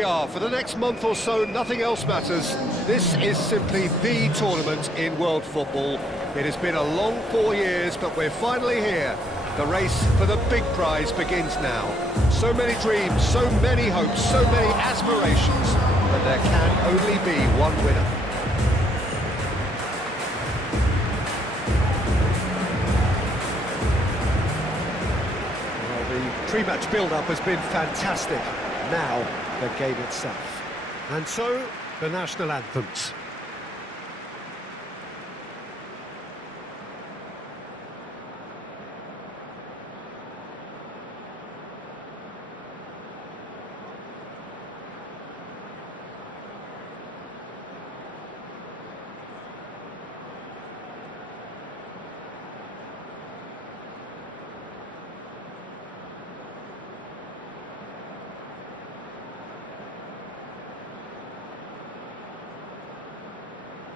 For the next month or so, nothing else matters. This is simply the tournament in world football. It has been a long 4 years, but we're finally here. The race for the big prize begins now. So many dreams, so many hopes, so many aspirations, but there can only be one winner. Well, the pre-match build-up has been fantastic. Now, the game itself. And so, the national anthems.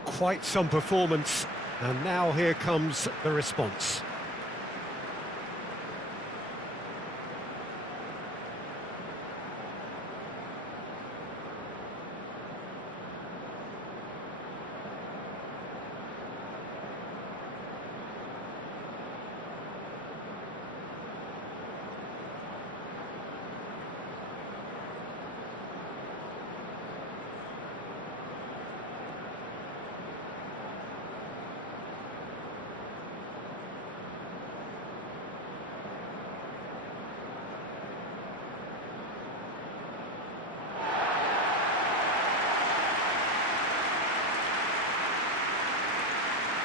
Quite some performance, and now here comes the response.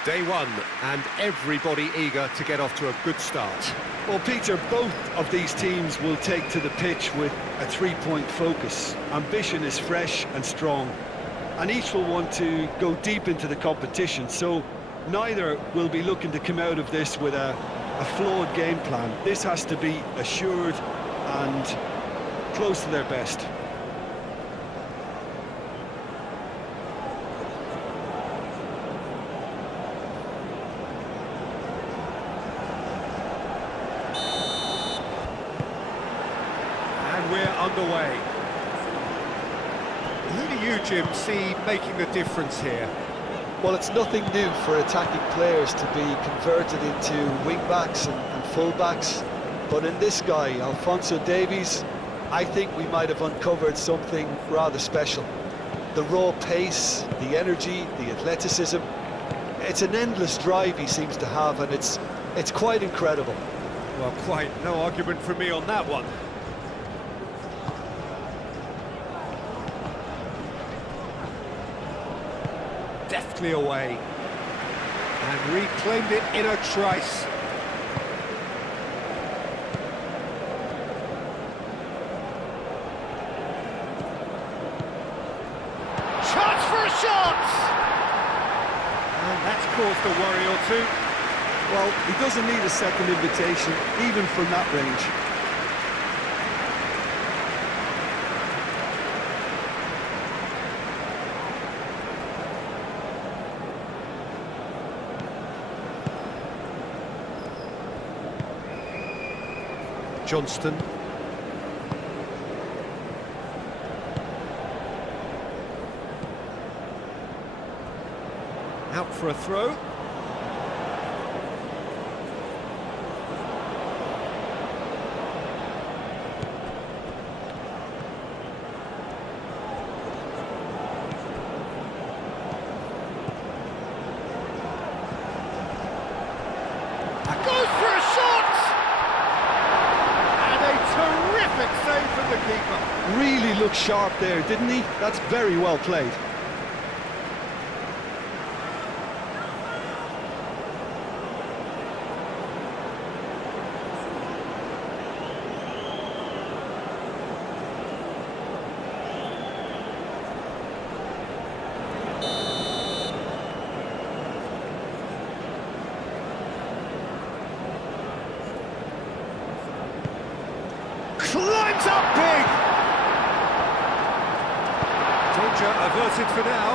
Day one, and everybody eager to get off to a good start. Well, Peter, both of these teams will take to the pitch with a three-point focus. Ambition is fresh and strong, and each will want to go deep into the competition, so neither will be looking to come out of this with a flawed game plan. This has to be assured and close to their best. We're underway. Who do you, Jim, see making the difference here? Well, it's nothing new for attacking players to be converted into wing-backs and full-backs, but in this guy, Alphonso Davies, I think we might have uncovered something rather special. The raw pace, the energy, the athleticism, it's an endless drive he seems to have, and it's quite incredible. Well, quite no argument from me on that one. Deftly away, and reclaimed it in a trice. Chance for a shot! And that's caused a worry or two. Well, he doesn't need a second invitation, even from that range. Johnston. Out for a throw. Goes for a shot! Terrific save from the keeper. Really looked sharp there, didn't he? That's very well played. Climbs up big! Danger averted for now.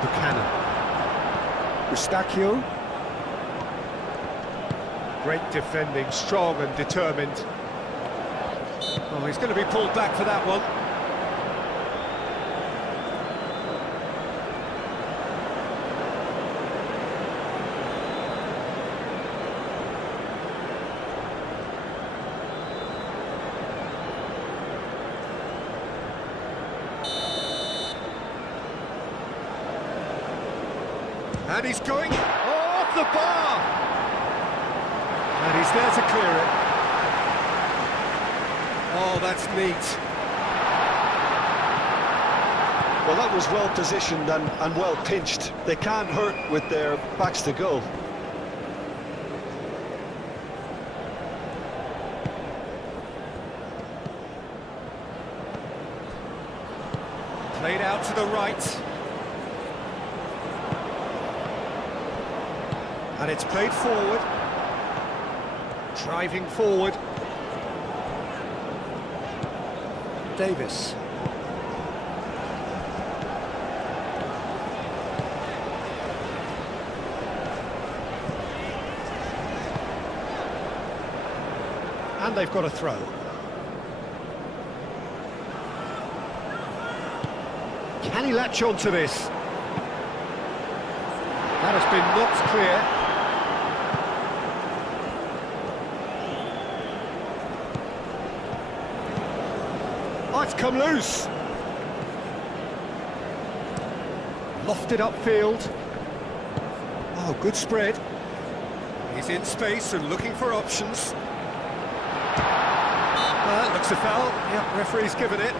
Buchanan. Eustachio. Great defending, strong and determined. Oh, he's going to be pulled back for that one. And he's going off the bar! And he's there to clear it. Oh, that's neat. Well, that was well positioned and well pinched. They can't hurt with their backs to goal. Played out to the right. And it's played forward. Driving forward. Davis. And they've got a throw. Can he latch on to this? That has been knocked clear. Oh, it's come loose. Lofted upfield. Oh, good spread. He's in space and looking for options. Looks a foul. Yep, referee's given it.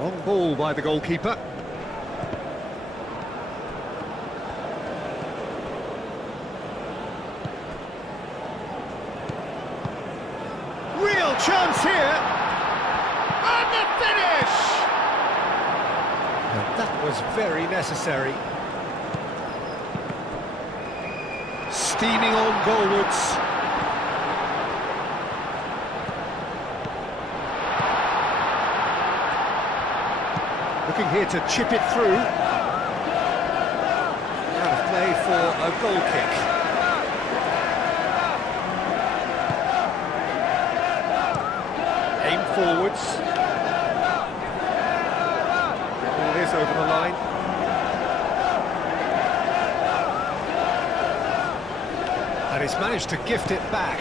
Long ball by the goalkeeper. Real chance here. And the finish! And that was very necessary. Steaming on goalwards. Looking here to chip it through. Out of play for a goal kick. Aim forwards. The ball is over the line. And he's managed to gift it back.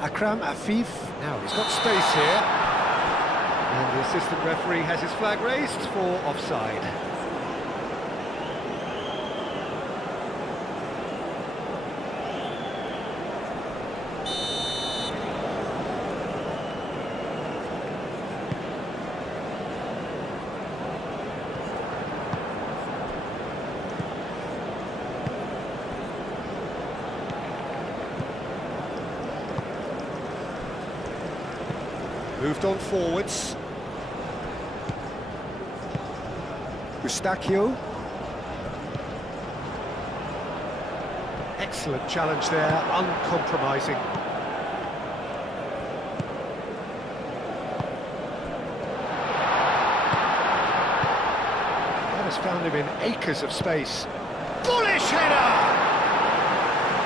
Akram Afif. Now he's got space here. And the assistant referee has his flag raised for offside. Moved on forwards. Eustachio. Excellent challenge there, uncompromising. That has found him in acres of space. Bullish header!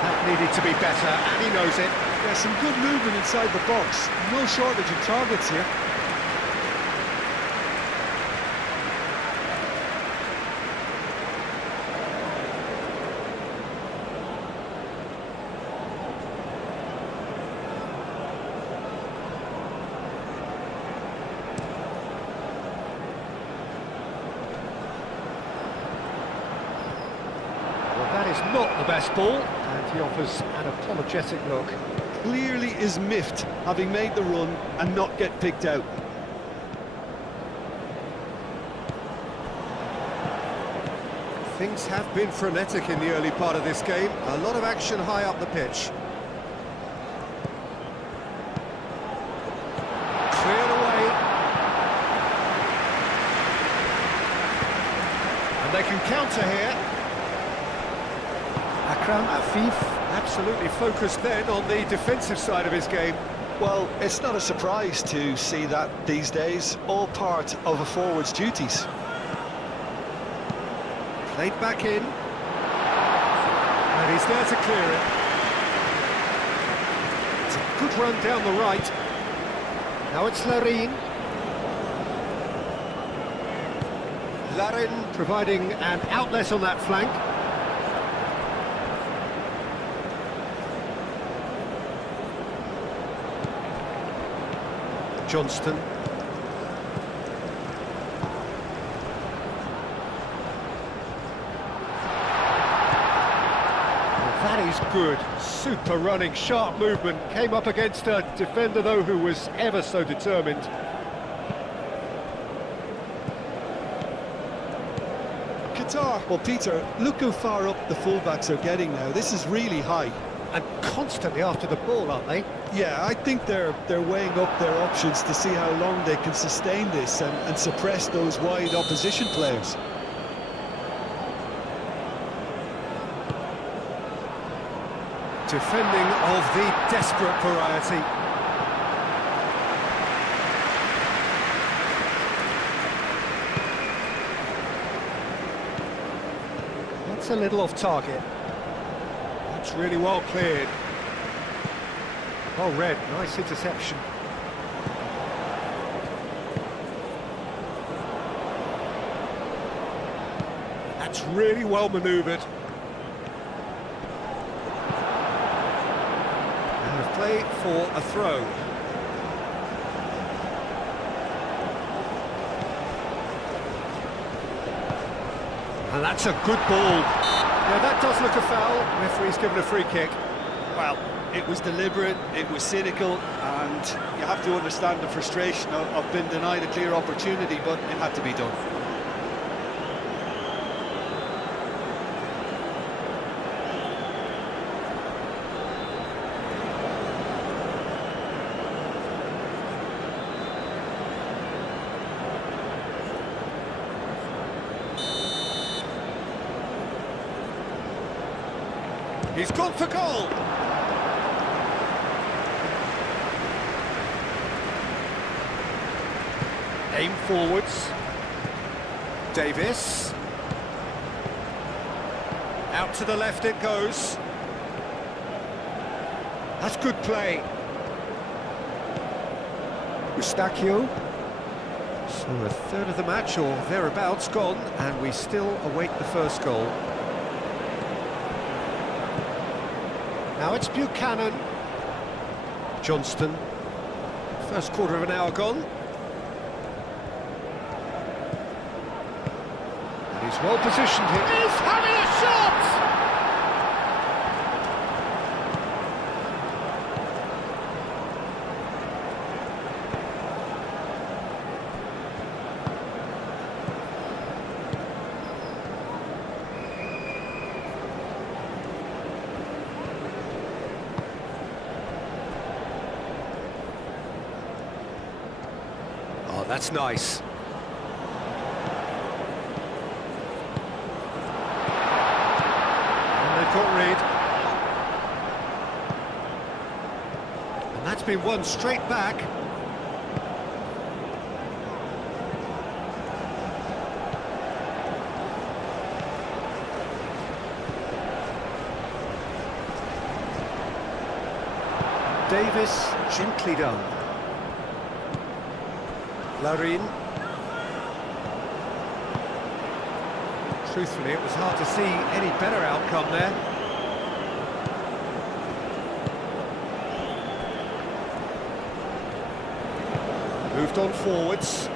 That needed to be better, and he knows it. There's some good movement inside the box. No shortage of targets here. Well, that is not the best ball, and he offers an apologetic look. Clearly is miffed, having made the run and not get picked out. Things have been frenetic in the early part of this game. A lot of action high up the pitch. counter here. Akram Afif, absolutely focused then on the defensive side of his game. Well, it's not a surprise to see that these days, all part of a forward's duties. Played back in. And he's there to clear it. It's a good run down the right. Now it's Larin. Larin providing an outlet on that flank. Johnston. That is good. Super running, sharp movement. Came up against a defender, though, who was ever so determined. Qatar. Well, Peter, look how far up the fullbacks are getting now. This is really high. And constantly after the ball, aren't they? Yeah, I think they're weighing up their options to see how long they can sustain this and suppress those wide opposition players. Defending of the desperate variety. That's a little off target. That's really well cleared. Well read, nice interception. That's really well manoeuvred. Play for a throw. And that's a good ball. Yeah, that does look a foul. Referee's given a free kick. Well, it was deliberate, it was cynical, and you have to understand the frustration of being denied a clear opportunity, but it had to be done. He's gone for goal! Aim forwards. Davis. Out to the left it goes. That's good play. Eustachio. So a third of the match or thereabouts gone, and we still await the first goal. Now it's Buchanan. Johnston. First quarter of an hour gone. And he's well positioned here. He's having a shot! Oh, that's nice. And they've got Reid. And that's been won straight back. Davis, gently done. Larin. Truthfully, it was hard to see any better outcome there. Moved on forwards.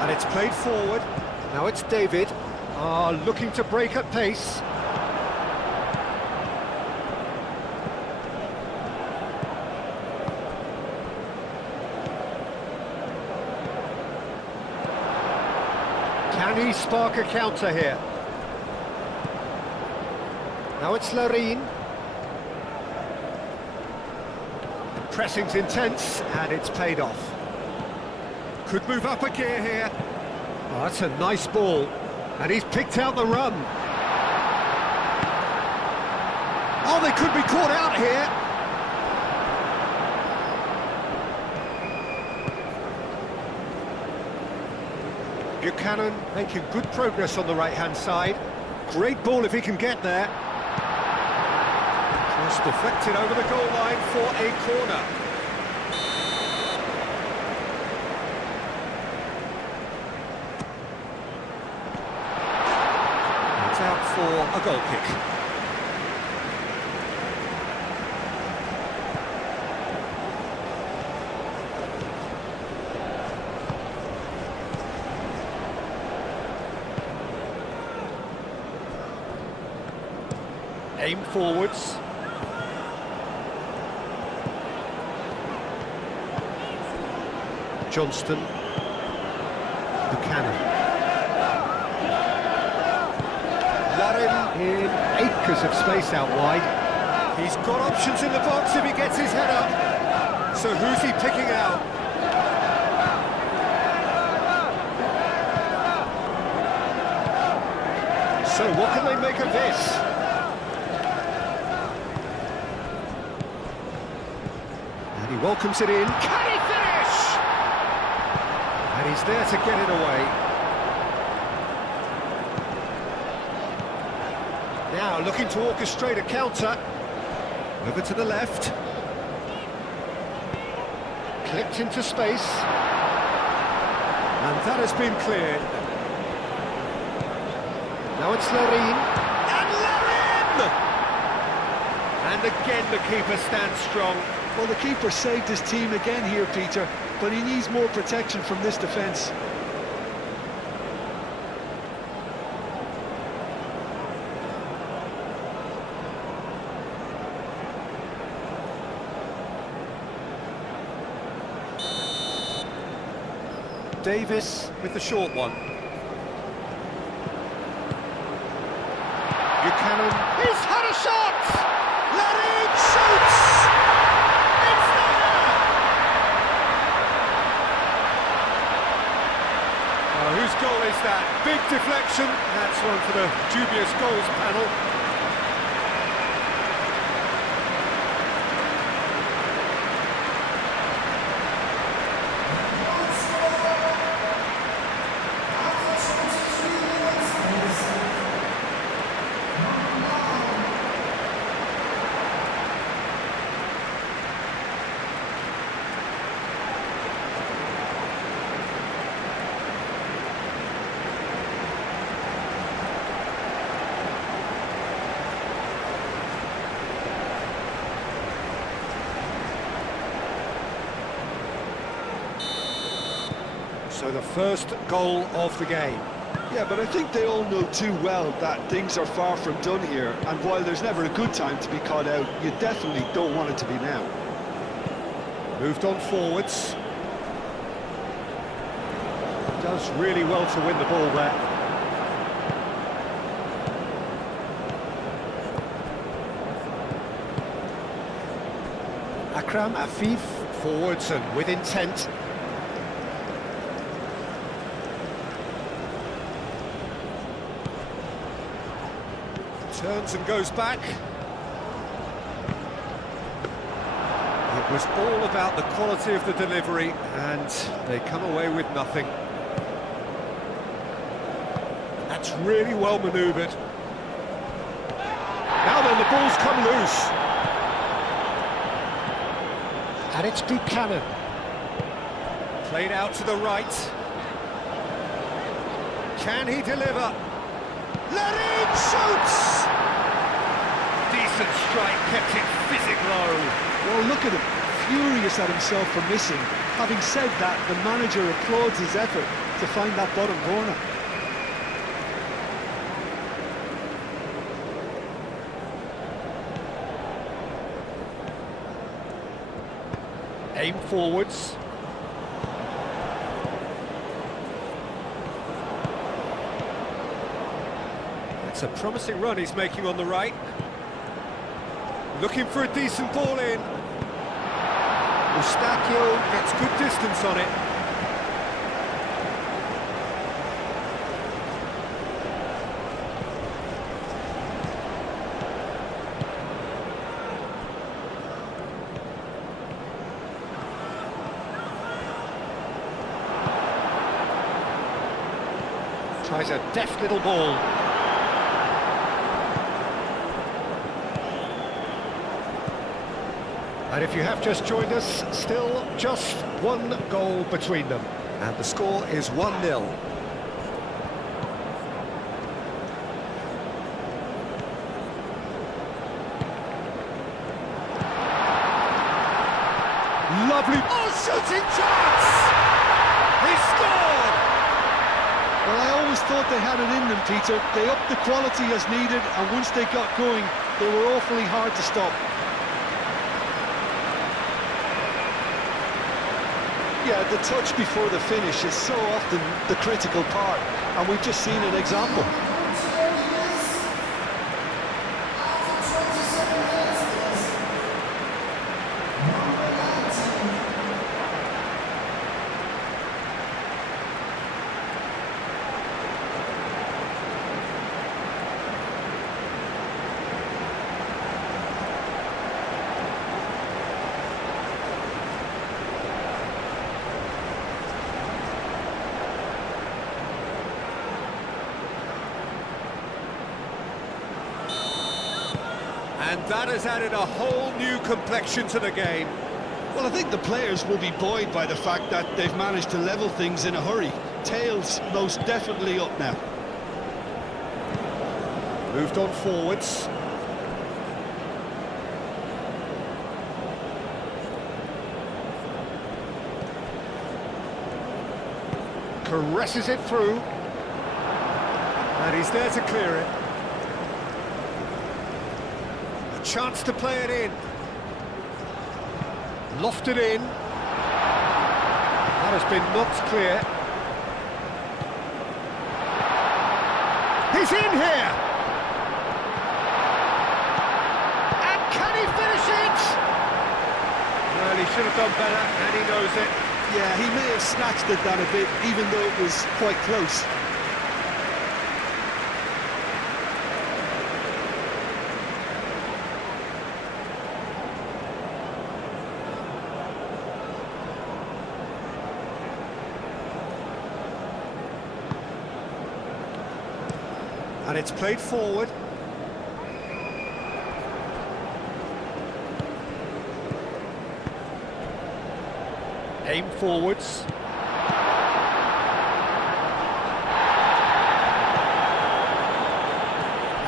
And it's played forward. Now it's David. Looking to break at pace. Can he spark a counter here? Now it's Larine. The pressing's intense, and it's paid off. Could move up a gear here. Oh, that's a nice ball. And he's picked out the run. Oh, they could be caught out here. Buchanan making good progress on the right-hand side. Great ball if he can get there. Cross deflected over the goal line for a corner. It's out for a goal kick. Aim forwards. Johnston. Buchanan. Larin in acres of space out wide. He's got options in the box if he gets his head up. So who's he picking out? So what can they make of this? He welcomes it in. Can he finish? And he's there to get it away. Now looking to orchestrate a counter. Over to the left. Clipped into space. And that has been cleared. Now it's Larine. And Larin! And again the keeper stands strong. Well, the keeper saved his team again here, Peter, but he needs more protection from this defence. Davis with the short one. Buchanan. He's had a shot! Larin shoots! Whose goal is that? Big deflection. That's one for the dubious goals panel. So the first goal of the game. Yeah, but I think they all know too well that things are far from done here, and while there's never a good time to be caught out, you definitely don't want it to be now. Moved on forwards. Does really well to win the ball there. Akram Afif, forwards and with intent. Turns and goes back. It was all about the quality of the delivery, and they come away with nothing. That's really well manoeuvred. Now then, the ball's come loose. And it's Buchanan. Played out to the right. Can he deliver? Larin shoots! Decent strike, kept it fizzing low. Well, look at him, furious at himself for missing. Having said that, the manager applauds his effort to find that bottom corner. Aim forwards. It's a promising run he's making on the right. Looking for a decent ball in. Eustachio gets good distance on it. Tries a deft little ball. And if you have just joined us, still just one goal between them. And the score is 1-0. Lovely. Oh, shooting chance! He scored! Well, I always thought they had it in them, Peter. They upped the quality as needed, and once they got going, they were awfully hard to stop. Yeah, the touch before the finish is so often the critical part, and we've just seen an example. And that has added a whole new complexion to the game. Well, I think the players will be buoyed by the fact that they've managed to level things in a hurry. Tails most definitely up now. Moved on forwards. Caresses it through. And he's there to clear it. A chance to play it in. Lofted in. That has been knocked clear. He's in here! And can he finish it? Well, he should have done better, and he knows it. Yeah, he may have snatched at that a bit, even though it was quite close. And it's played forward. Aim forwards.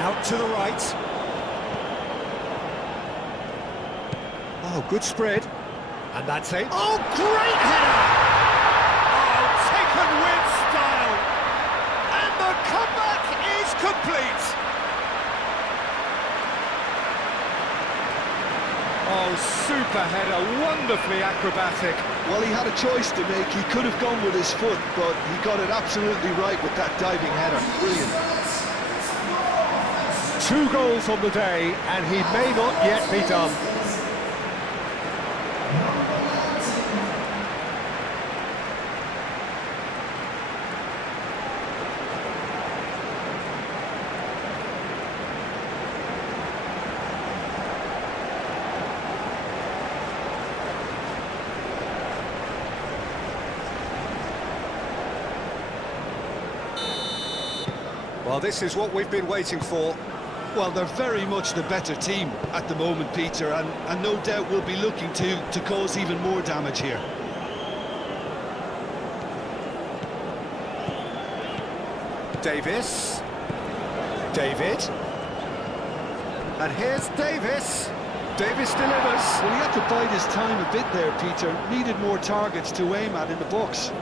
Out to the right. Oh, good spread. And that's it. Oh, great header! Oh, taken with style. And the comeback is complete. Oh, super header, wonderfully acrobatic. Well, he had a choice to make. He could have gone with his foot, but he got it absolutely right with that diving header. Brilliant. 2 goals on the day, and he may not yet be done. Well, this is what we've been waiting for. Well, they're very much the better team at the moment, Peter, and no doubt will be looking to cause even more damage here. Davis. David. And here's Davis. Davis delivers. Well, he had to bide his time a bit there, Peter. Needed more targets to aim at in the box.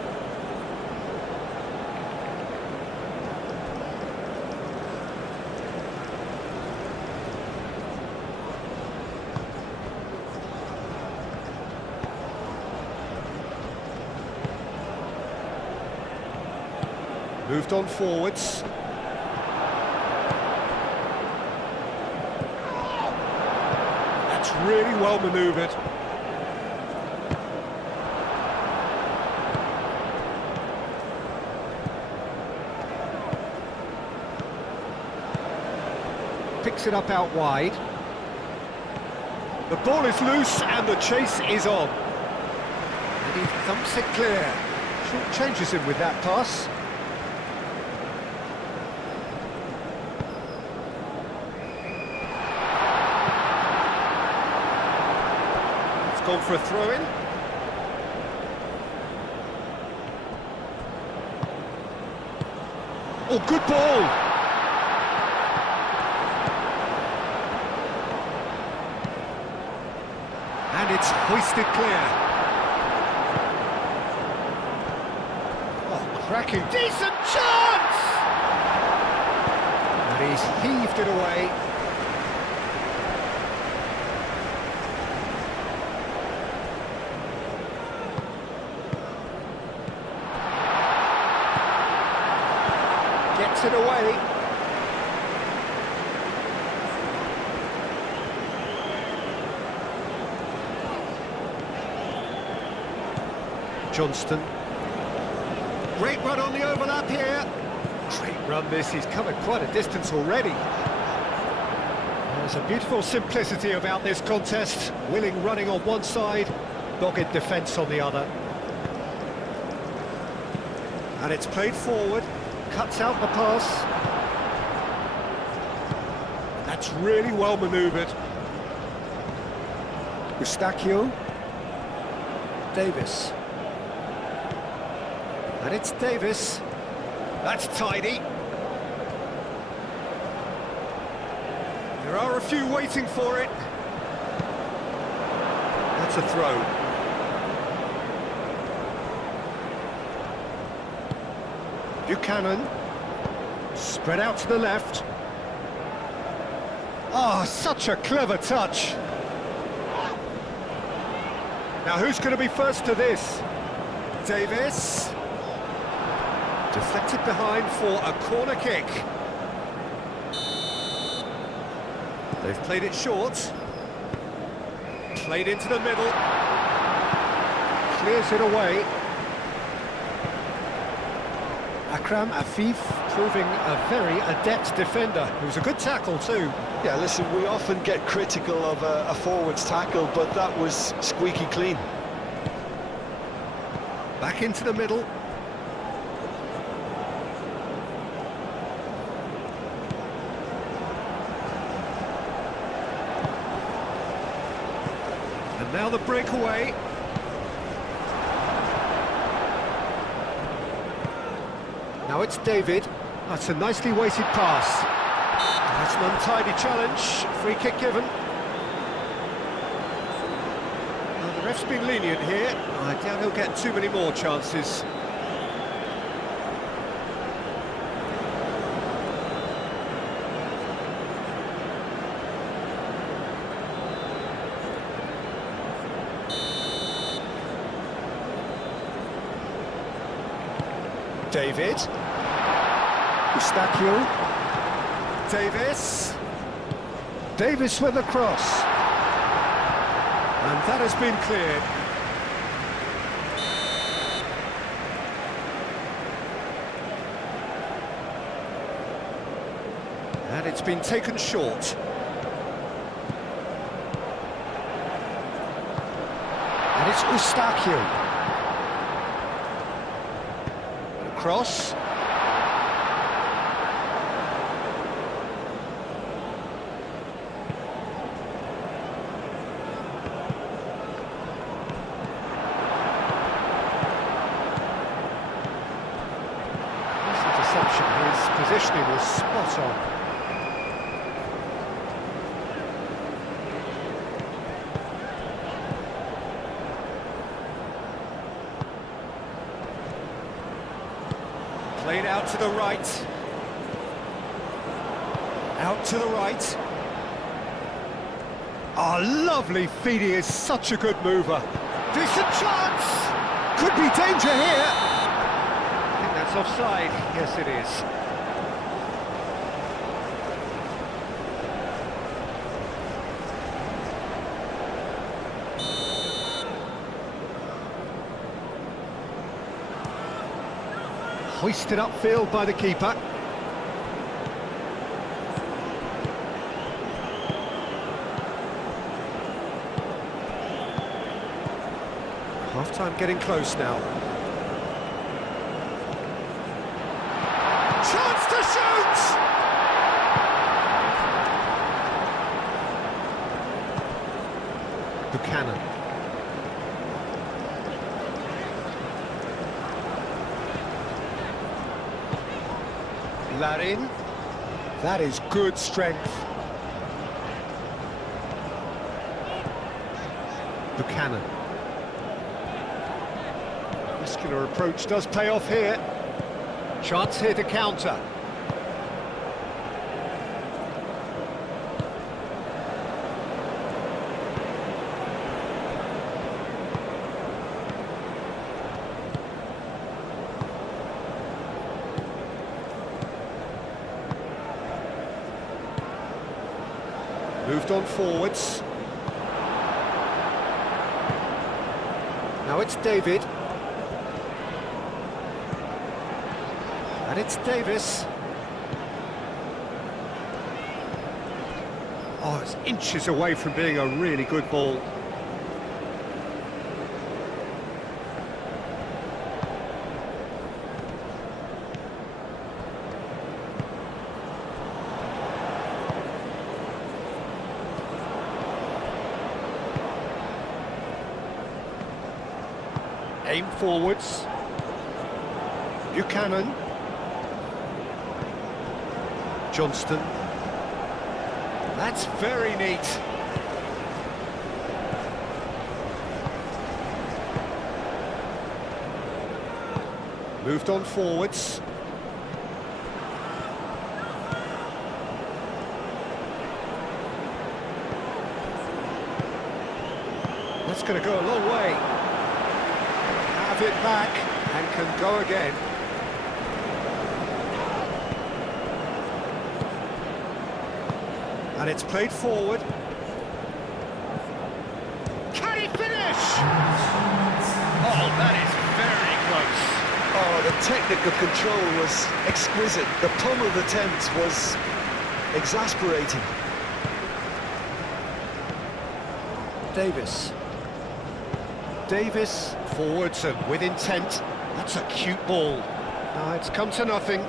Moved on forwards. really well manoeuvred. Picks it up out wide. The ball is loose and the chase is on. And he thumps it clear. Short changes him with that pass. It's gone for a throw-in. Oh, good ball! And it's hoisted clear. Oh, cracking. Decent chance! And he's heaved it away. Gets it away. Johnston. Great run on the overlap here. Great run this, he's covered quite a distance already. There's a beautiful simplicity about this contest. Willing running on one side, dogged defence on the other. And it's played forward, cuts out the pass. That's really well manoeuvred. Eustachio. Davis. And it's Davis. That's tidy. There are a few waiting for it. That's a throw. Buchanan. Spread out to the left. Oh, such a clever touch. Now who's going to be first to this? Davis. Deflected behind for a corner kick. They've played it short. Played into the middle. Clears it away. Akram Afif proving a very adept defender. It was a good tackle too. Yeah, listen, we often get critical of a forward's tackle, but that was squeaky clean. Back into the middle. And now the breakaway. Now it's David. That's a nicely weighted pass. That's an untidy challenge. Free kick given. Well, the ref's been lenient here. I doubt he'll get too many more chances. David. Eustachio. Davis. Davis with a cross. And that has been cleared. And it's been taken short. And it's Eustachio. Cross. This interception, his positioning was spot on. Played out to the right. Out to the right. Oh, lovely feed. He is such a good mover. Decent chance! Could be danger here. I think that's offside. Yes, it is. Hoisted upfield by the keeper. Half-time getting close now. Chance to shoot! Buchanan. Larin. That is good strength. Buchanan. Muscular approach does pay off here. Chance here to counter. Moved on forwards. Now it's David. And it's Davis. Oh, it's inches away from being a really good ball. Aim forwards. Buchanan. Johnston. That's very neat. Moved on forwards. That's going to go a long way. Have it back and can go again. And it's played forward. Can he finish? Oh, that is very close. Oh, the technical control was exquisite. The pummeled attempt was exasperating. Davis. Davis, forwards and with intent. That's a cute ball. No, it's come to nothing.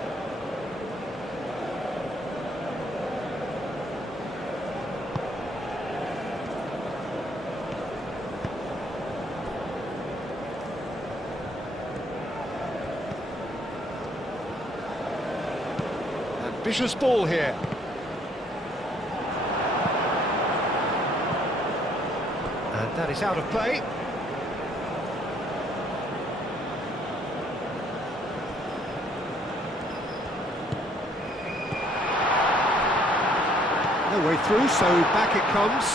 Ambitious ball here. And that is out of play. No way through, so back it comes.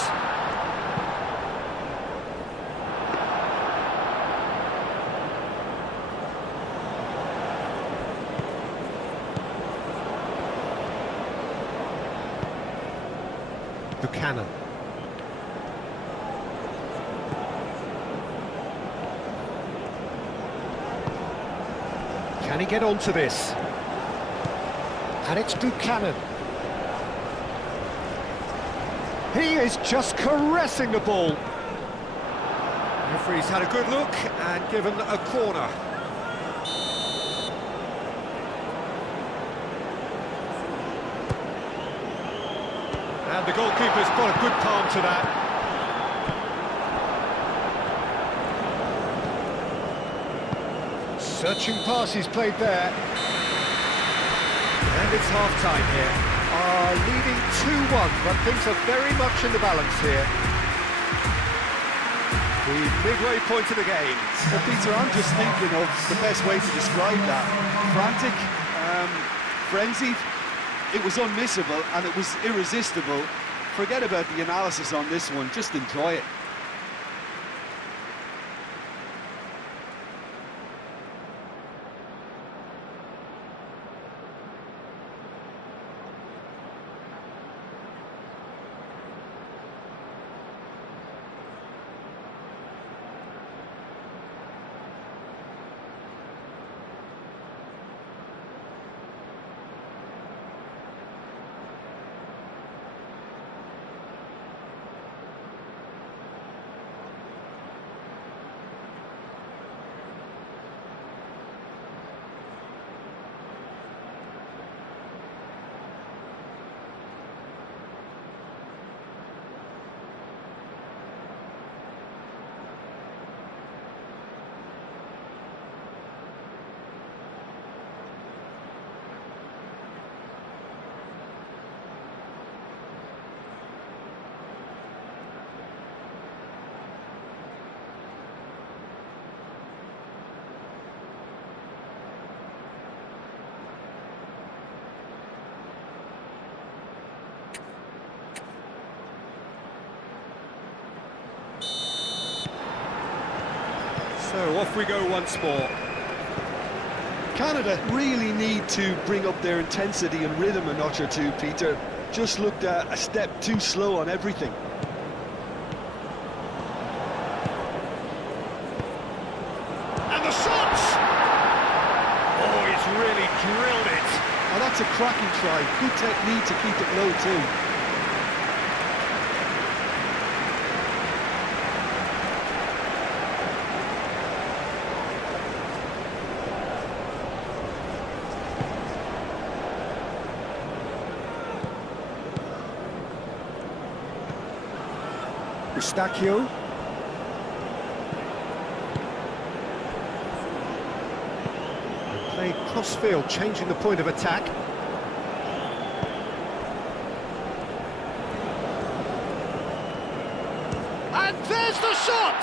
Buchanan. Can he get onto this? And it's Buchanan. He is just caressing the ball. Referee's had a good look and given a corner. And the goalkeeper's got a good palm to that. Searching pass he's played there. And it's half-time here. Leading 2-1, but things are very much in the balance here. The midway point of the game. Well, Peter, I'm just thinking of the best way to describe that. Frantic, frenzied. It was unmissable and it was irresistible. Forget about the analysis on this one, just enjoy it. So off we go once more. Canada really need to bring up their intensity and rhythm a notch or two, Peter. Just looked a step too slow on everything. And the shot! Oh, he's really drilled it. Oh, that's a cracking try. Good technique to keep it low too. Eustachio. Played cross-field, changing the point of attack. And there's the shot!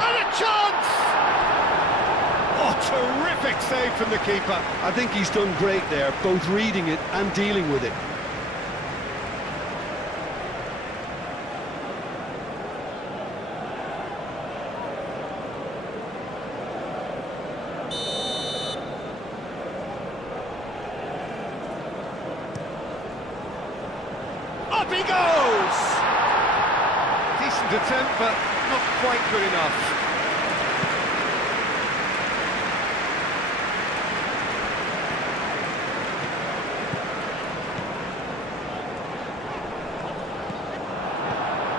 And a chance! Oh, terrific save from the keeper. I think he's done great there, both reading it and dealing with it. Up he goes! Decent attempt, but not quite good enough.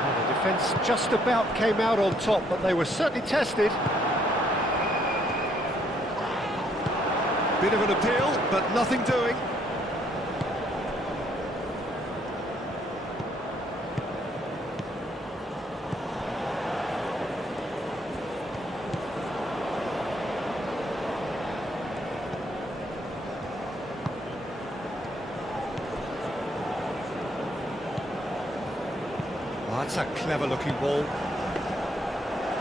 Well, the defence just about came out on top, but they were certainly tested. Bit of an appeal, but nothing doing. Oh, that's a clever-looking ball.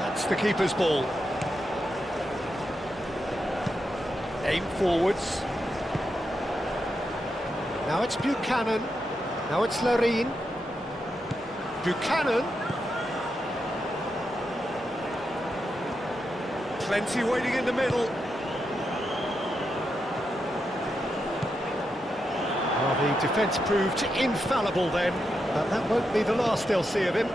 That's the keeper's ball. Aim forwards. Now it's Buchanan. Now it's Larine. Buchanan. Plenty waiting in the middle. Well, the defence proved infallible then, but that won't be the last they'll see of him.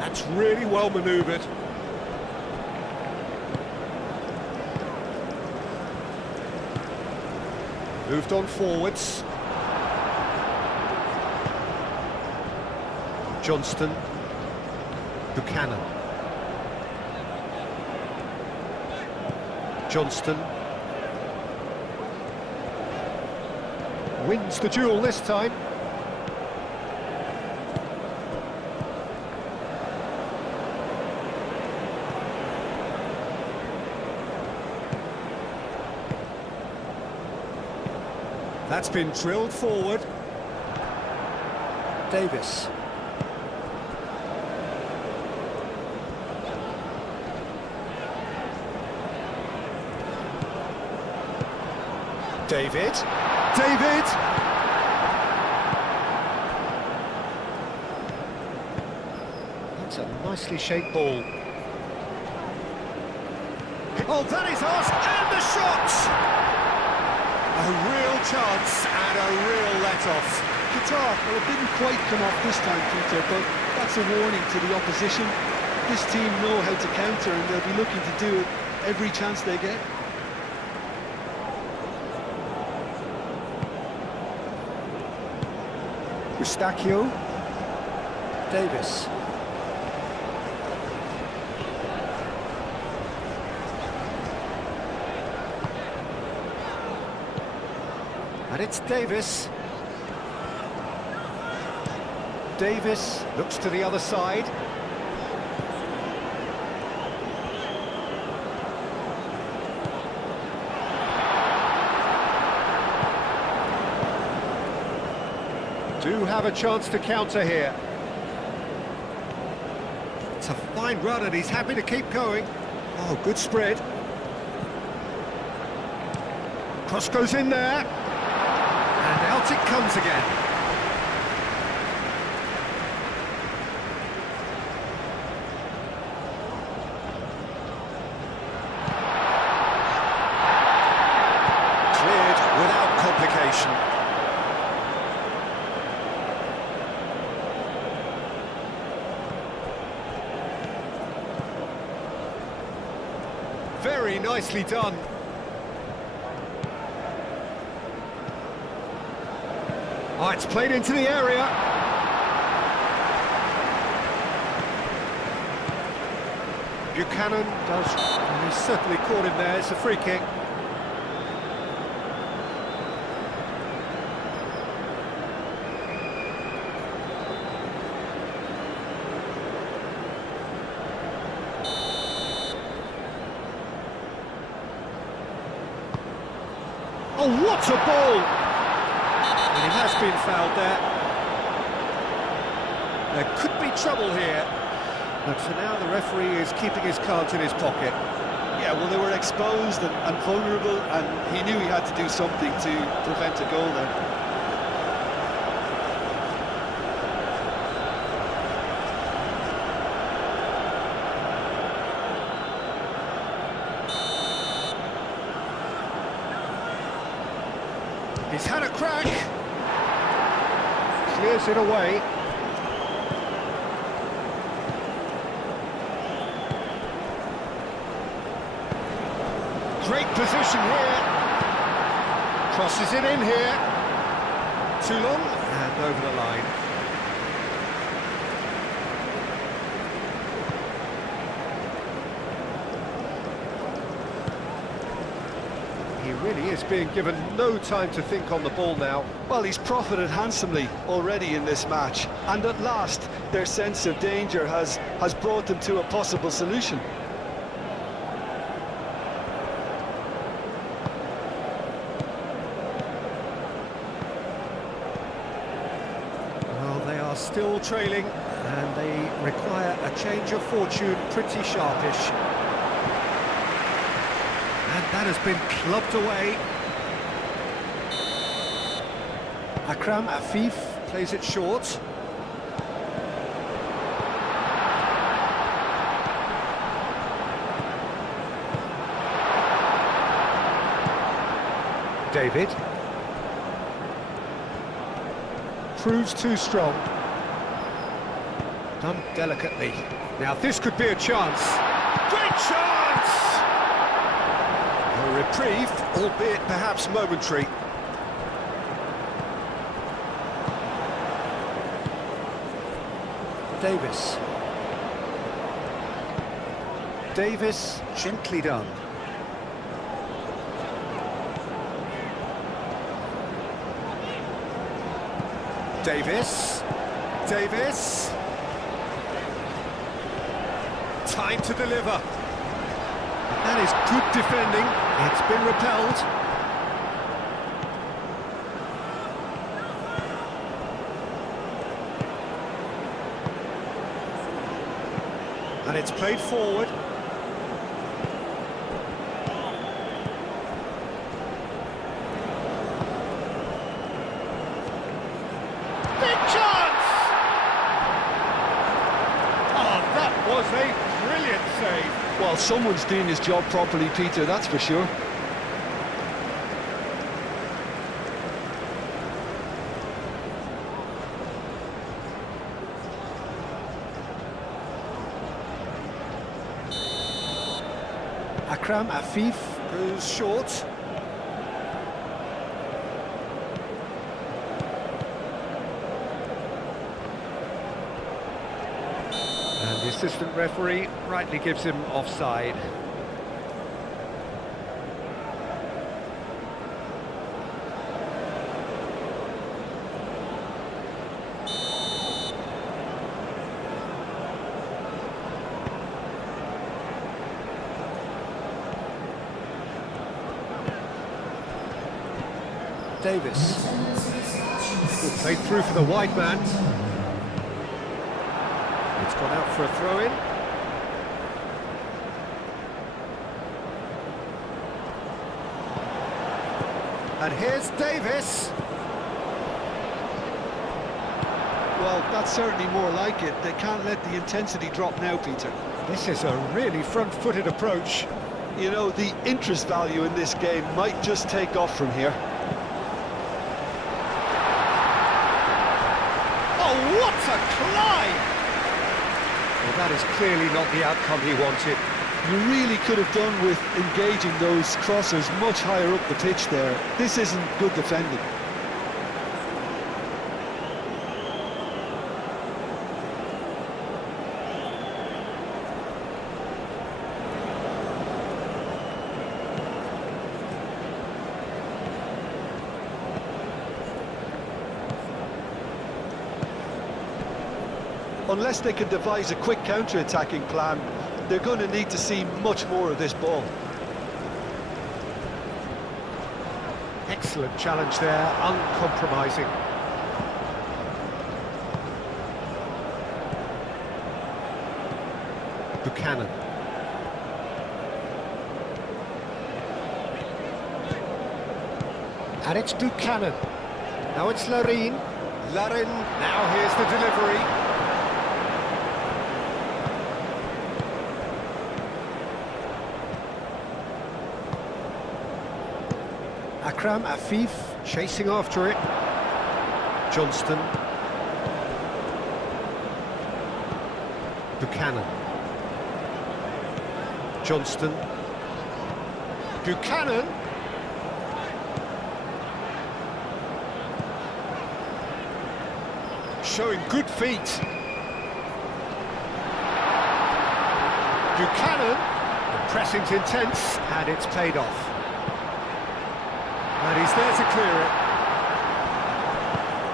That's really well manoeuvred. Moved on forwards. Johnston. Buchanan. Johnston. Wins the duel this time. That's been drilled forward. Davis. David. David! That's a nicely shaped ball. Oh, that is us, and the shot! A real chance and a real let-off. Qatar, well, it didn't quite come off this time, Peter, but that's a warning to the opposition. This team know how to counter, and they'll be looking to do it every chance they get. Eustachio. Davis. And it's Davis. Davis looks to the other side. Do have a chance to counter here. It's a fine run and he's happy to keep going. Oh, good spread. Cross goes in there. And out it comes again. Cleared without complication. Very nicely done. Oh, it's played into the area. Buchanan does. He's certainly caught him there. It's a free kick. Oh, what a ball! And he has been fouled there. There could be trouble here, but for now the referee is keeping his cards in his pocket. Yeah, well, they were exposed and vulnerable, and he knew he had to do something to prevent a goal there. He's had a crack. Clears it away. Great position here. Crosses it in here. Too long and over the line. He really is being given no time to think on the ball now. Well, he's profited handsomely already in this match, and at last their sense of danger has brought them to a possible solution. Well, they are still trailing, and they require a change of fortune pretty sharpish. And that has been clubbed away. Akram Afif plays it short. David. Proves too strong. Done delicately. Now this could be a chance. Great chance! A reprieve, albeit perhaps momentary. Davis. Davis, gently done. Davis. Davis. Time to deliver. That is good defending. It's been repelled. And it's played forward. Big chance! Oh, that was a brilliant save. Well, someone's doing his job properly, Peter, that's for sure. Akram Afif goes short. And the assistant referee rightly gives him offside. Davis. Played through for the wide man. It's gone out for a throw-in. And here's Davis. Well, that's certainly more like it. They can't let the intensity drop now, Peter. This is a really front-footed approach. You know, the interest value in this game might just take off from here. Oh, what a climb! Well, that is clearly not the outcome he wanted. You really could have done with engaging those crossers much higher up the pitch there. This isn't good defending. Unless they can devise a quick counter-attacking plan, they're going to need to see much more of this ball. Excellent challenge there, uncompromising. Buchanan. And it's Buchanan. Now it's Larin. Larin, now here's the delivery. Akram Afif chasing after it. Johnston. Buchanan. Johnston. Buchanan. Showing good feet. Buchanan. The pressing's intense and it's paid off. And he's there to clear it.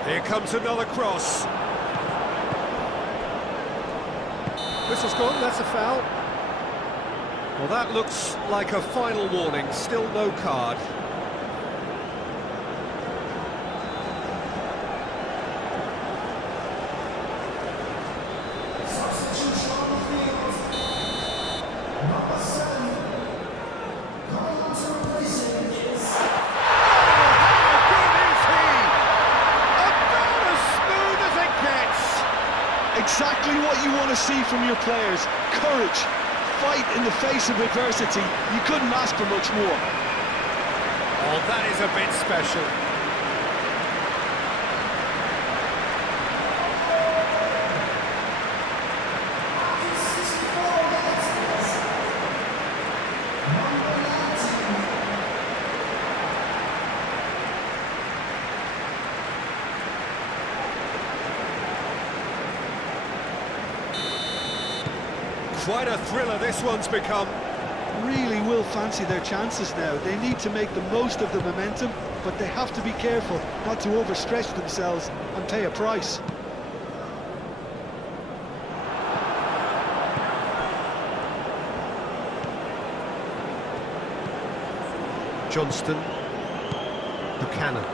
Here comes another cross. Whistle's gone, that's a foul. Well, that looks like a final warning, still no card. Exactly what you want to see from your players. Courage, fight in the face of adversity. You couldn't ask for much more. Oh, that is a bit special. Quite a thriller this one's become. Really will fancy their chances now. They need to make the most of the momentum, but they have to be careful not to overstretch themselves and pay a price. Johnston. Buchanan.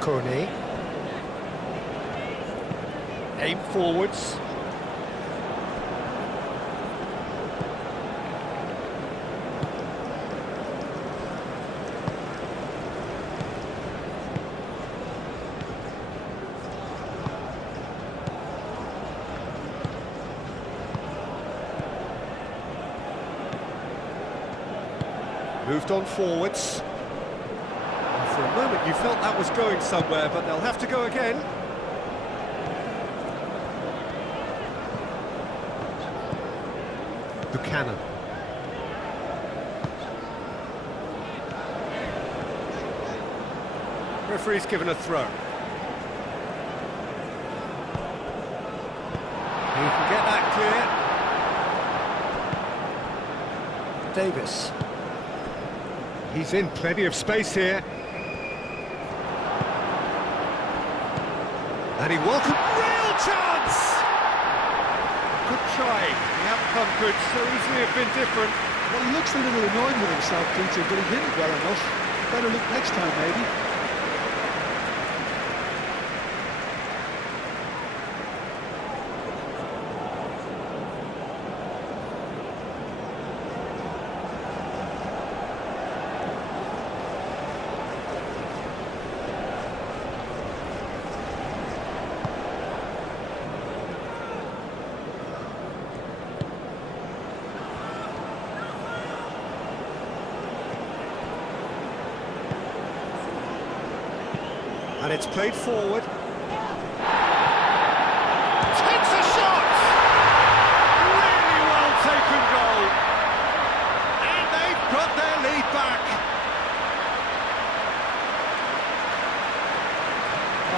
Cornet. Aim forwards. Moved on forwards. For a moment you felt that was going somewhere, but they'll have to go again. Buchanan. Referee's given a throw. He can get that clear. Davis. He's in plenty of space here. And he welcomed... Real chance! Good try. He outcome could so easily have been different. Well, he looks a little annoyed with himself, Peter, but he hit it well enough. Better look next time, maybe. And it's played forward. Takes a shot! Really well taken goal. And they've got their lead back.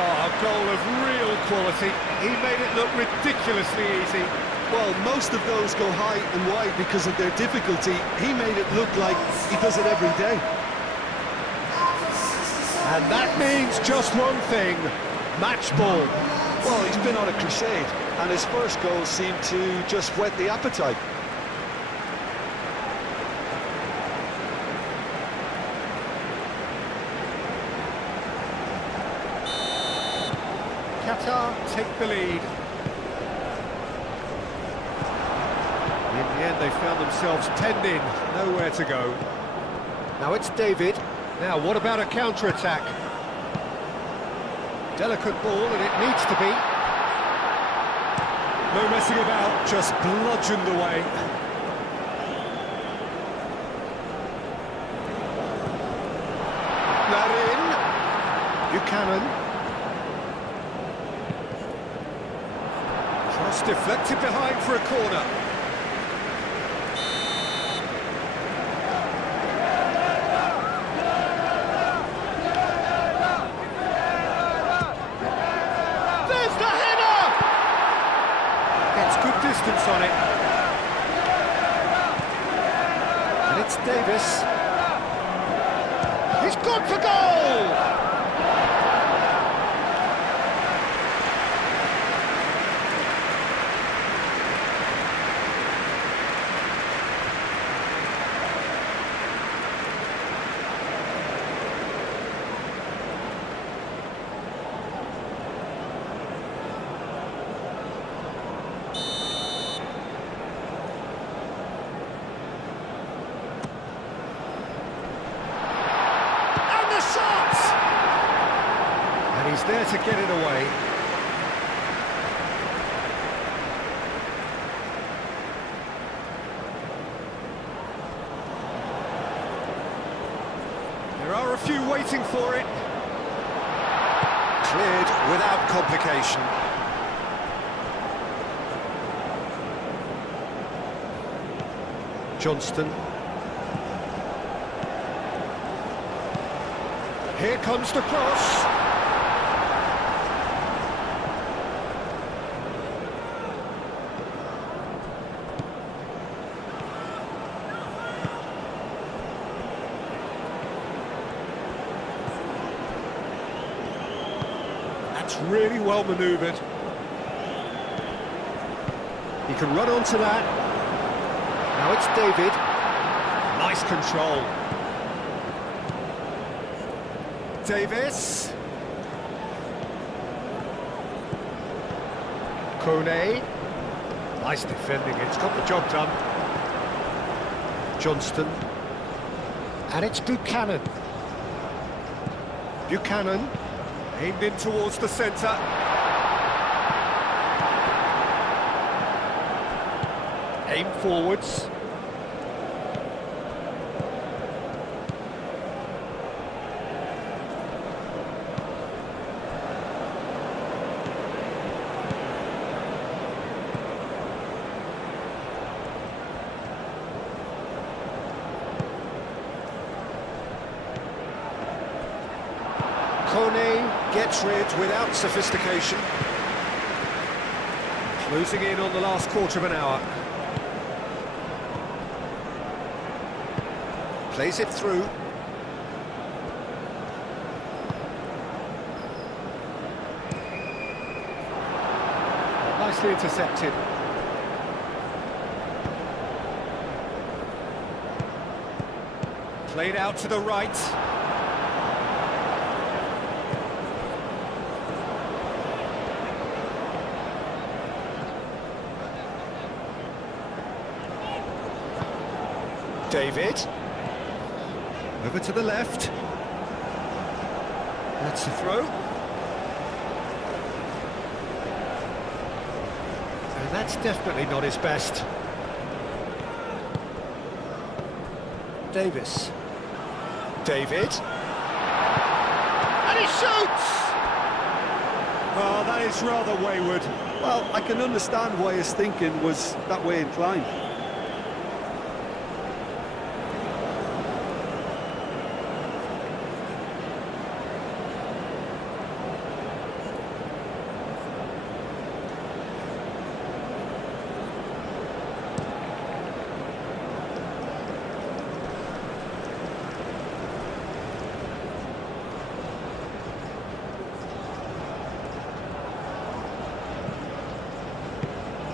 Oh, a goal of real quality. He made it look ridiculously easy. Well, most of those go high and wide because of their difficulty. He made it look like he does it every day. And that means just one thing, match ball. Well, he's been on a crusade, and his first goal seemed to just whet the appetite. Qatar take the lead. In the end, they found themselves penned in, nowhere to go. Now it's David. Now, what about a counter-attack? Delicate ball, and it needs to be. No messing about, just bludgeoned away. That in. Buchanan. Cross deflected behind for a corner. Good distance on it. And it's Davis. He's gone for goal! And he's there to get it away. There are a few waiting for it. Cleared without complication. Johnston. Here comes the cross. That's really well manoeuvred. He can run onto that. Now it's David. Nice control. Davis. Kone. Nice defending, it's got the job done. Johnston. And it's Buchanan. Buchanan. Aimed in towards the centre. Aim forwards. Kone gets rid without sophistication. Closing in on the last quarter of an hour. Plays it through. Nicely intercepted. Played out to the right. David. Over to the left. That's a throw. And that's definitely not his best. Davis. David. And he shoots! Oh, that is rather wayward. Well, I can understand why his thinking was that way inclined.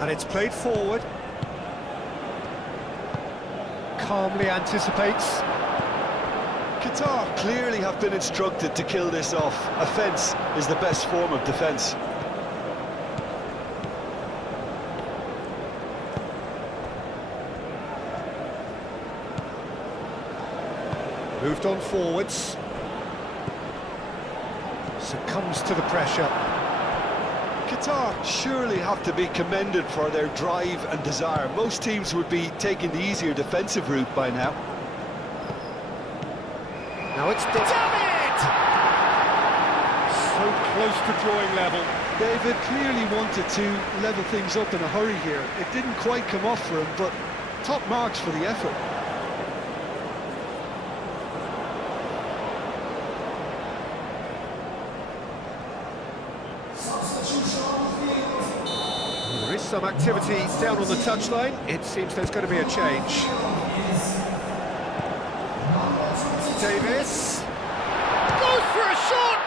And it's played forward. Calmly anticipates. Qatar clearly have been instructed to kill this off. Offence is the best form of defence. Moved on forwards. Succumbs to the pressure. Qatar surely have to be commended for their drive and desire. Most teams would be taking the easier defensive route by now. Now it's David! So close to drawing level. David clearly wanted to level things up in a hurry here. It didn't quite come off for him, but top marks for the effort. There is some activity down on the touchline. It seems there's going to be a change. Davis goes for a shot!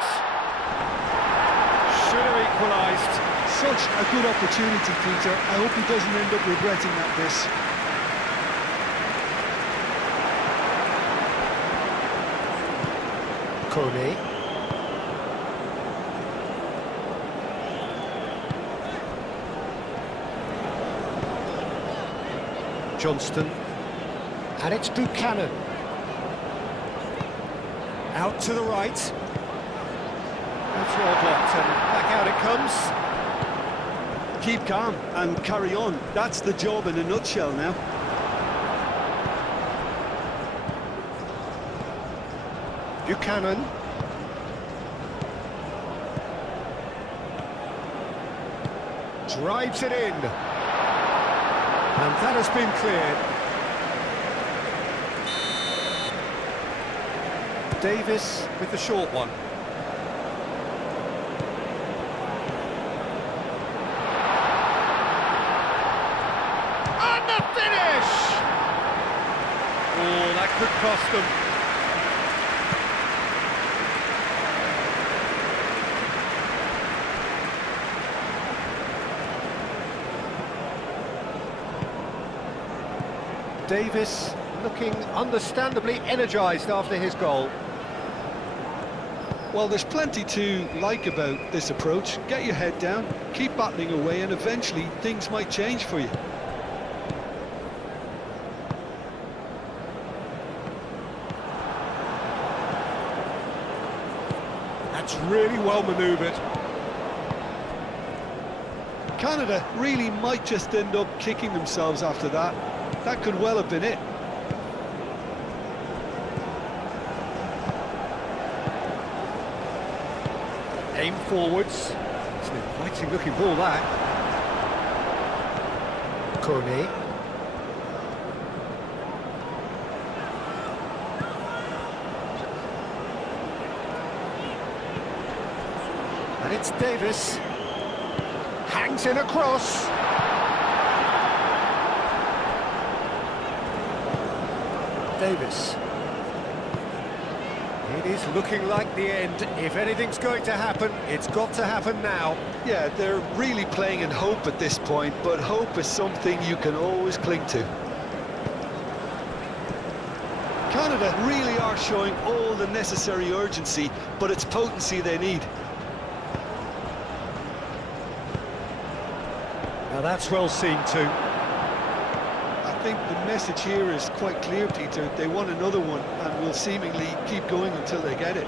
Should have equalised. Such a good opportunity, Peter. I hope he doesn't end up regretting that miss. Kone. Johnston. And it's Buchanan. Out to the right. That's well blocked, and back out it comes. Keep calm and carry on. That's the job in a nutshell now. Buchanan. Drives it in. And that has been cleared. Davis with the short one. And the finish! Oh, that could cost them. Davis looking understandably energised after his goal. Well, there's plenty to like about this approach. Get your head down, keep battling away, and eventually things might change for you. That's really well manoeuvred. Canada really might just end up kicking themselves after that. That could well have been it. Aim forwards. It's an inviting looking ball, that. Kone. And it's Davis. Hangs in across. Davis. It is looking like the end. If anything's going to happen, it's got to happen now. Yeah, they're really playing in hope at this point, but hope is something you can always cling to. Canada really are showing all the necessary urgency, but it's potency they need. Now that's well seen too. I think the message here is quite clear, Peter. They want another one and will seemingly keep going until they get it.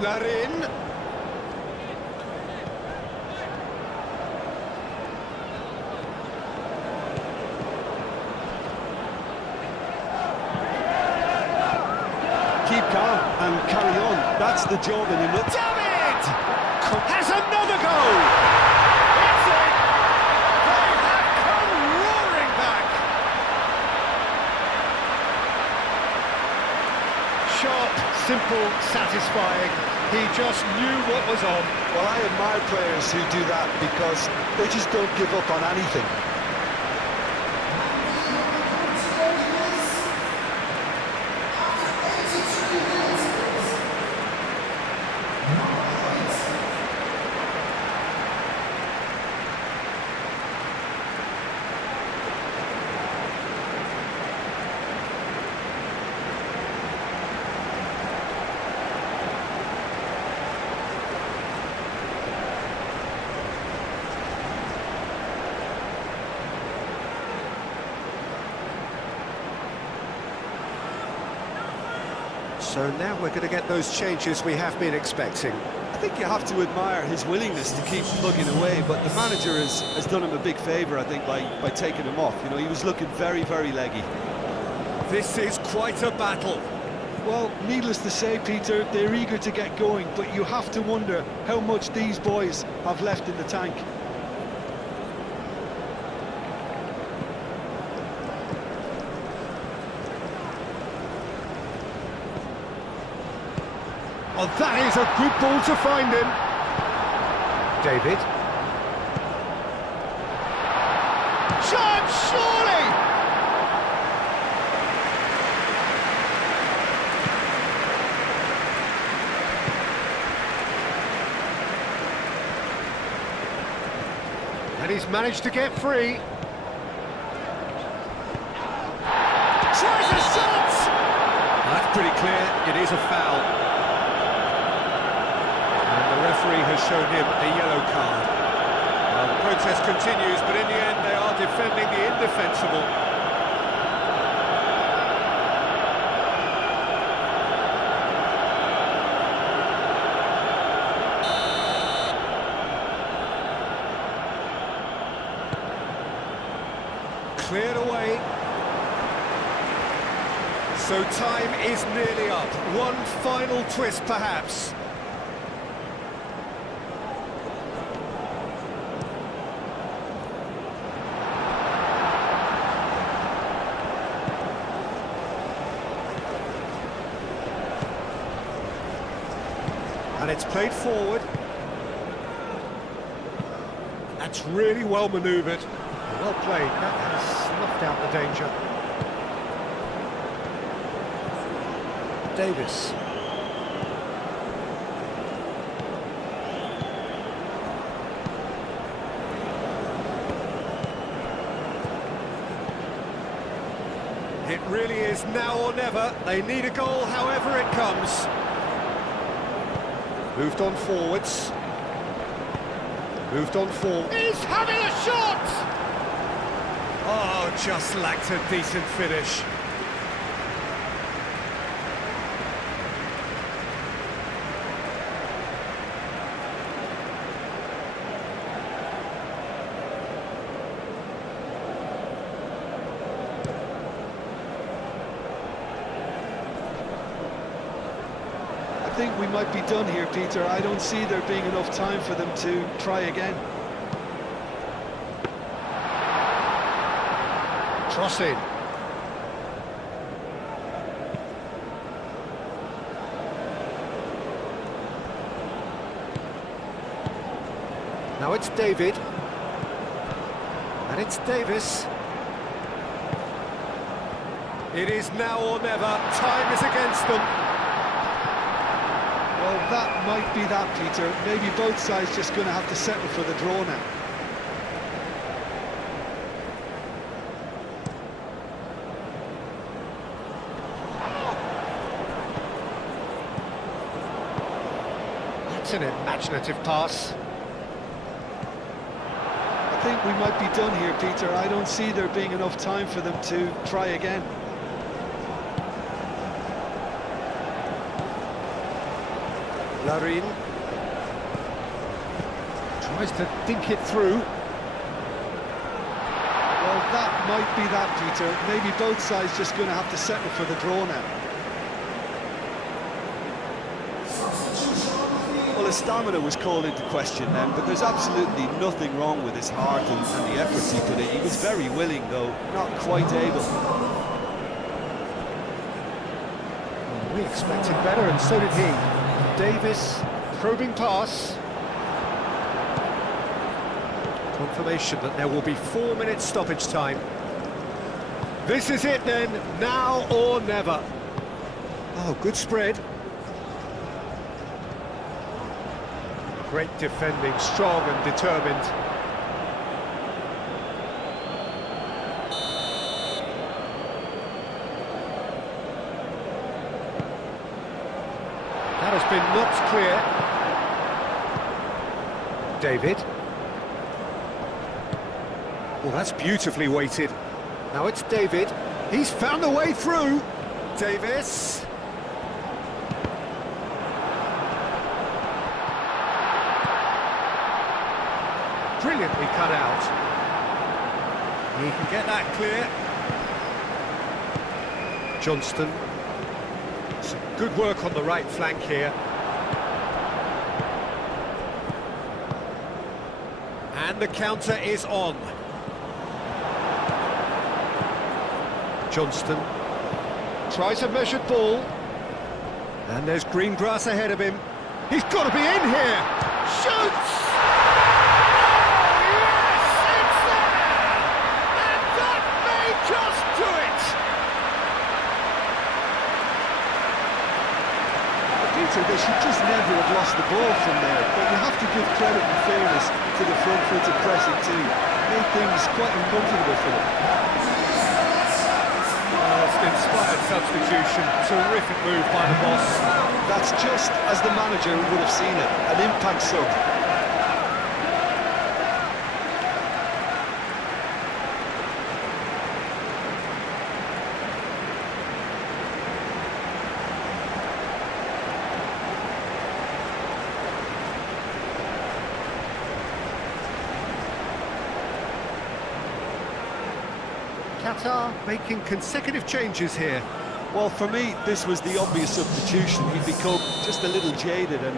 Larin. keep calm and carry on. That's the job in him. David has another goal. It's in. They have come roaring back. Sharp, simple, satisfying. He just knew what was on. Well, I admire players who do that because they just don't give up on anything. So now we're going to get those changes we have been expecting. I think you have to admire his willingness to keep plugging away, but the manager has done him a big favour, I think, by taking him off. You know, he was looking very, very leggy. This is quite a battle. Well, needless to say, Peter, they're eager to get going, but you have to wonder how much these boys have left in the tank. Oh, that is a good ball to find him. David. Chance, surely! And he's managed to get free. Tries a shot! That's pretty clear, it is a foul. The referee has shown him a yellow card. Well, the protest continues, but in the end they are defending the indefensible. Cleared away. So time is nearly up. One final twist, perhaps. And it's played forward. That's really well manoeuvred. Well played, that has snuffed out the danger. Davis. It really is now or never. They need a goal however it comes. Moved on forwards. Moved on forward. He's having a shot! Oh, just lacked a decent finish. I think we might be done here, Peter. I don't see there being enough time for them to try again. Cross in. Now it's David. And it's Davis. It is now or never. Time is against them. Well, that might be that, Peter. Maybe both sides just going to have to settle for the draw now. That's an imaginative pass. I think we might be done here, Peter. I don't see there being enough time for them to try again. Larin tries to dink it through. Well, that might be that, Peter. Maybe both sides just going to have to settle for the draw now. his stamina was called into question then, but there's absolutely nothing wrong with his heart and the efforts he put in. He was very willing, though, not quite able. We expected better, and so did he. Davis, probing pass. Confirmation that there will be 4 minutes stoppage time. This is it then, now or never. Oh, good spread. Great defending, strong and determined. That has been knocked clear. David. Well, that's beautifully weighted. Now it's David. He's found a way through. Davis. Brilliantly cut out. He can get that clear. Johnston. Some good work on the right flank here. And the counter is on. Johnston tries a measured ball. And there's green grass ahead of him. He's got to be in here. Shoots! Just do it! Peter, they should just never have lost the ball from there, but you have to give credit and fairness to the front-footed pressing too. Made things quite uncomfortable for them. It's an inspired substitution. Terrific move by the boss. That's just as the manager would have seen it, an impact sub. QATAR making consecutive changes here. Well, for me, this was the obvious substitution. He'd become just a little jaded, and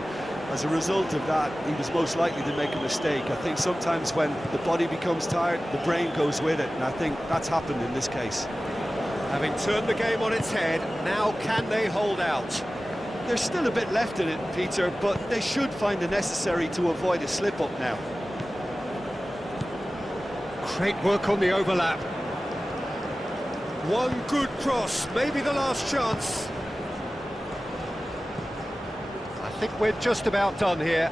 as a result of that, he was most likely to make a mistake. I think sometimes when the body becomes tired, the brain goes with it, and I think that's happened in this case. Having turned the game on its head, now can they hold out? There's still a bit left in it, Peter, but they should find the necessary to avoid a slip-up now. Great work on the overlap. One good cross, maybe the last chance. I think we're just about done here.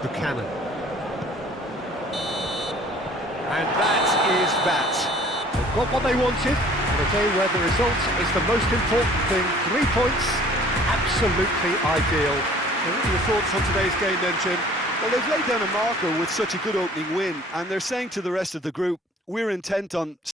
Buchanan. And that is that. They've got what they wanted on a day where the result is the most important thing. 3 points. Absolutely ideal. So what are your thoughts on today's game then, Jim? Well, they've laid down a marker with such a good opening win, and they're saying to the rest of the group, we're intent on